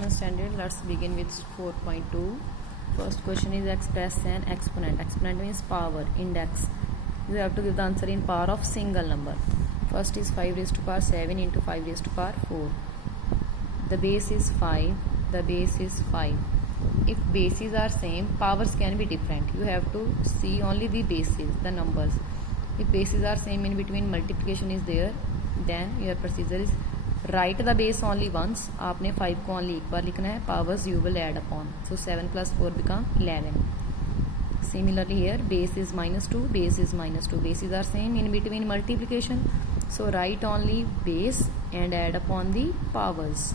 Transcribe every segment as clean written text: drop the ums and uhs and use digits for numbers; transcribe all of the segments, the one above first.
7th standard. Let's begin with 4.2. First question is express an exponent. Exponent means power, index. You have to give the answer in power of single number. First is 5 raised to power 7 into 5 raised to power 4. The base is 5. The base is 5. If bases are same, powers can be different. You have to see only the bases, the numbers. If bases are same, in between multiplication is there, then your procedure is write the base only once. आपने 5 को only एक बार लिखना है. Powers you will add upon. So 7 plus 4 become 11. Similarly here, base is minus 2, base is minus 2. Bases are same, in between multiplication. So write only base and add upon the powers.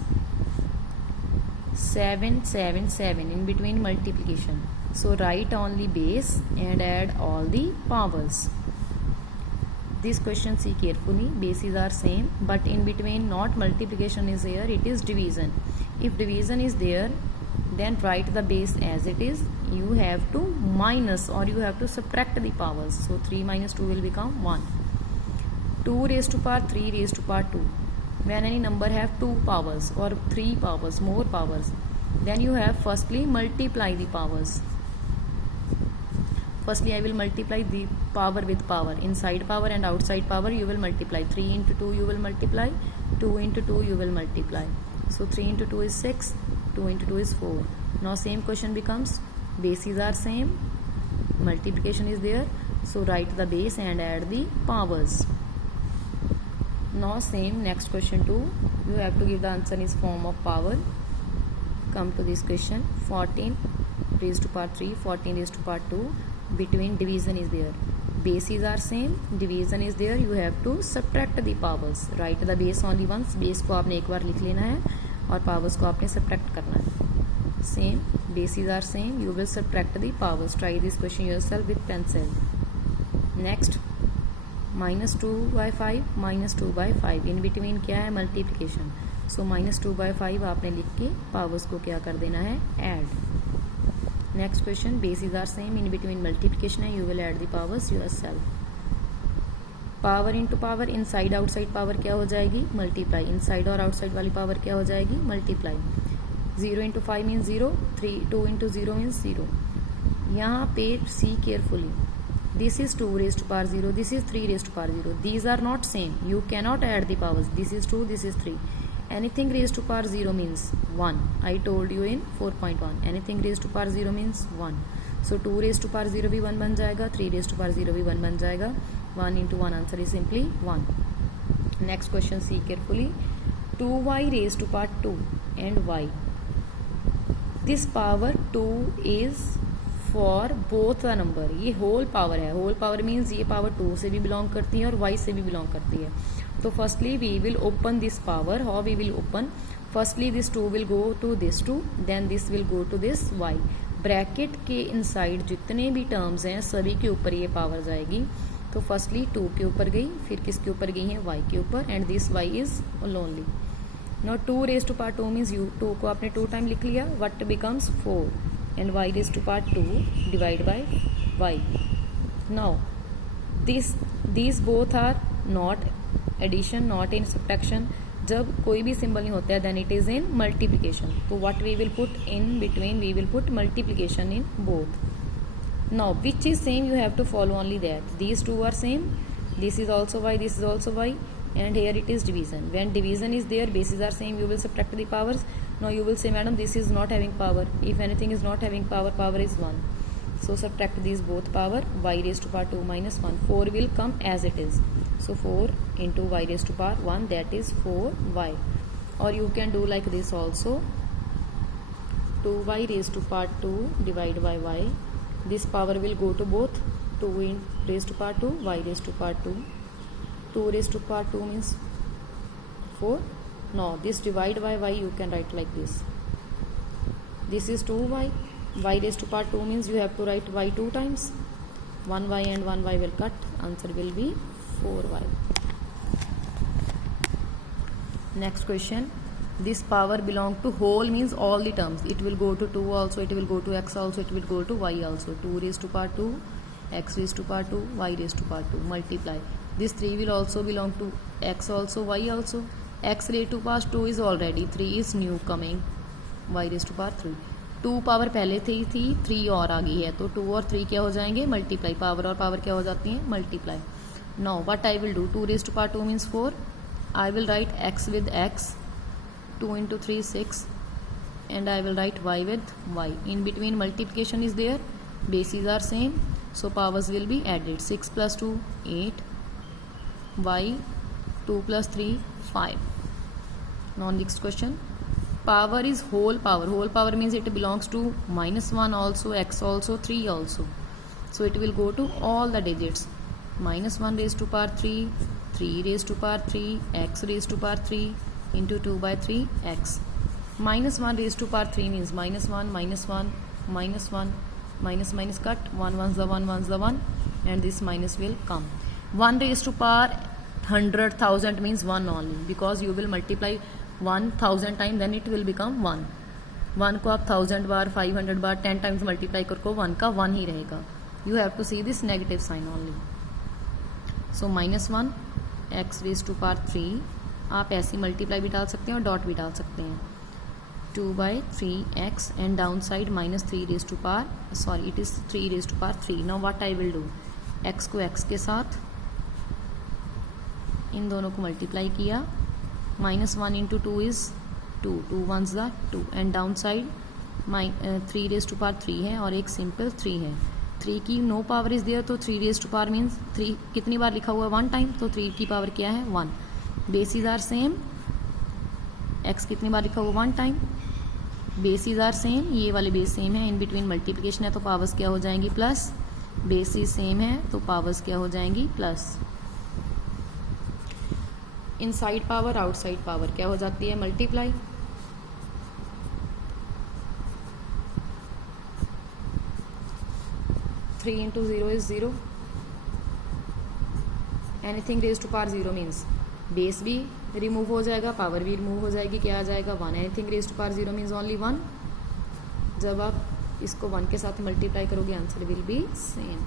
7, 7, 7, in between multiplication. So write only base and add all the powers. This question see carefully. Bases are same, but in between not multiplication is here, it is division. If division is there, then write the base as it is. You have to minus or you have to subtract the powers. So 3 minus 2 will become 1. 2 raised to power 3 raised to power 2. When any number have 2 powers or 3 powers, more powers, then you have firstly multiply the powers. Firstly, I will multiply the power with power. Inside power and outside power you will multiply. 3 into 2 you will multiply. 2 into 2 you will multiply. So 3 into 2 is 6. 2 into 2 is 4. Now same question becomes, bases are same. Multiplication is there. So write the base and add the powers. Now same next question too. You have to give the answer in form of power. Come to this question. 14 raised to power 3. 14 raised to power 2. Between division is there, bases are same, division is there, you have to subtract the powers. Write the base only once. Base को आपने एक बार लिख लेना है और powers को आपने subtract करना है. Same, bases are same, you will subtract the powers. Try this question yourself with pencil. Next, minus 2 by 5, minus 2 by 5. In between क्या है? Multiplication. So minus 2 by 5 आपने लिख के powers को क्या कर देना है? Add. Next question, bases are same, in between multiplication है, you will add the powers yourself. Power into power, inside outside power क्या हो जाएगी? Multiply. Inside और outside वाली power क्या हो जाएगी? Multiply. 0 into 5 means 0, 2 into 0 means 0. यहाँ पे see carefully. This is 2 raised to power 0, this is 3 raised to power 0. These are not same. You cannot add the powers. This is 2, this is 3. Anything raised to power 0 means 1. I told you in 4.1. Anything raised to power 0 means 1. So 2 raised to power 0 भी 1 बन जाएगा, 3 raised to power 0 भी 1 बन जाएगा. 1 into 1 answer is simply 1. Next question see carefully. 2y raised to power 2 and y. This power 2 is for both the number. ये whole power है. Whole power means ये power 2 से भी belong करती है और y से भी belong करती है. So firstly we will open this power. How we will open? Firstly this 2 will go to this 2, then this will go to this y. Bracket के inside जितने भी terms हैं सभी के ऊपर ये power जाएगी. तो firstly 2 के ऊपर गई, फिर किसके ऊपर गई है? y के ऊपर, and this y is lonely. Now 2 raised to power 2 means you 2 को आपने 2 time लिख लिया. What becomes 4 and y raised to power 2 divided by y. Now these both are not addition, not in subtraction. जब कोई भी symbol नहीं होता है then it is in multiplication. So what we will put in between? We will put multiplication in both. Now which is same? You have to follow only that. These two are same. This is also y, this is also y, and here it is division. When division is there, bases are same, you will subtract the powers. Now you will say, madam, this is not having power. If anything is not having power, power is 1. So subtract these both power. Y raised to power 2 minus 1. 4 will come as it is. So 4 into y raised to power 1, that is 4y. Or you can do like this also. 2y raised to power 2 divided by y. This power will go to both. 2 raised to power 2, y raised to power 2. 2 raised to power 2 means 4. Now this divide by y you can write like this. This is 2y. Y raised to power 2 means you have to write y 2 times. 1y and 1y will cut. Answer will be 4y. Next question. This power belong to whole means all the terms. It will go to 2 also, it will go to x also, it will go to y also. 2 raised to power 2, x raised to power 2, y raised to power 2. Multiply. This 3 will also belong to x also, y also. X raised to power 2 is already, 3 is new coming. y raise to power 3. 2 power पहले थी 3 और आ गई है, तो 2 और 3 क्या हो जाएंगे, मल्टीप्लाई. पावर और पावर क्या हो जाती हैं, multiply. Now what I will do, 2 raise to power 2 means 4. I will write x with x, 2 into 3 6, and I will write y with y. In between multiplication is there, bases are same, so powers will be added. 6 plus 2 8, y 2 plus 3 5. Now next question, power is whole power. Whole power means it belongs to -1 also, x also, 3 also, so it will go to all the digits. -1 raised to power 3, 3 raised to power 3, x raised to power 3 into 2 by 3 x. -1 raised to power 3 means -1 -1 -1 minus cut, 1 ones the 1 ones the 1, and this minus will come. 1 raised to power 100,000 means 1 only, because you will multiply 1000 times, then it will become 1. 1 को आप 1000 बार 500 बार 10 times multiply करके 1 का 1 ही रहेगा. You have to see this negative sign only. So -1 x raise to power 3, आप ऐसी multiply भी डाल सकते हैं और डॉट भी डाल सकते हैं. 2 by 3x and down side -3 raise to power, sorry it is 3 raise to power 3. Now what I will do, x को x के साथ इन दोनों को मल्टीप्लाई किया. -1 into 2 is 2, 2 1s the 2, and down side 3 raise to power 3 है और एक simple 3 है. 3 की नो पावर इज देयर, तो 3 रेज टू पावर मीन्स 3 कितनी बार लिखा हुआ है, 1 टाइम, तो 3 की पावर क्या है, 1. बेसिस आर सेम, x कितनी बार लिखा हुआ, 1 टाइम. बेसिस आर सेम, ये वाले बेस सेम है, इन बिटवीन मल्टीप्लिकेशन है तो पावर्स क्या हो जाएंगी, प्लस. बेसिस सेम है तो पावर्स क्या हो जाएंगी, plus. Inside power outside power क्या हो जाती है, multiply. Three into 0 is 0. Anything raised to power 0 means base भी रिमूव हो जाएगा, पावर भी रिमूव हो जाएगी, क्या आ जाएगा, 1. Anything raise to power 0 means only 1. जब आप इसको 1 के साथ मल्टीप्लाई करोगे आंसर विल बी सेम.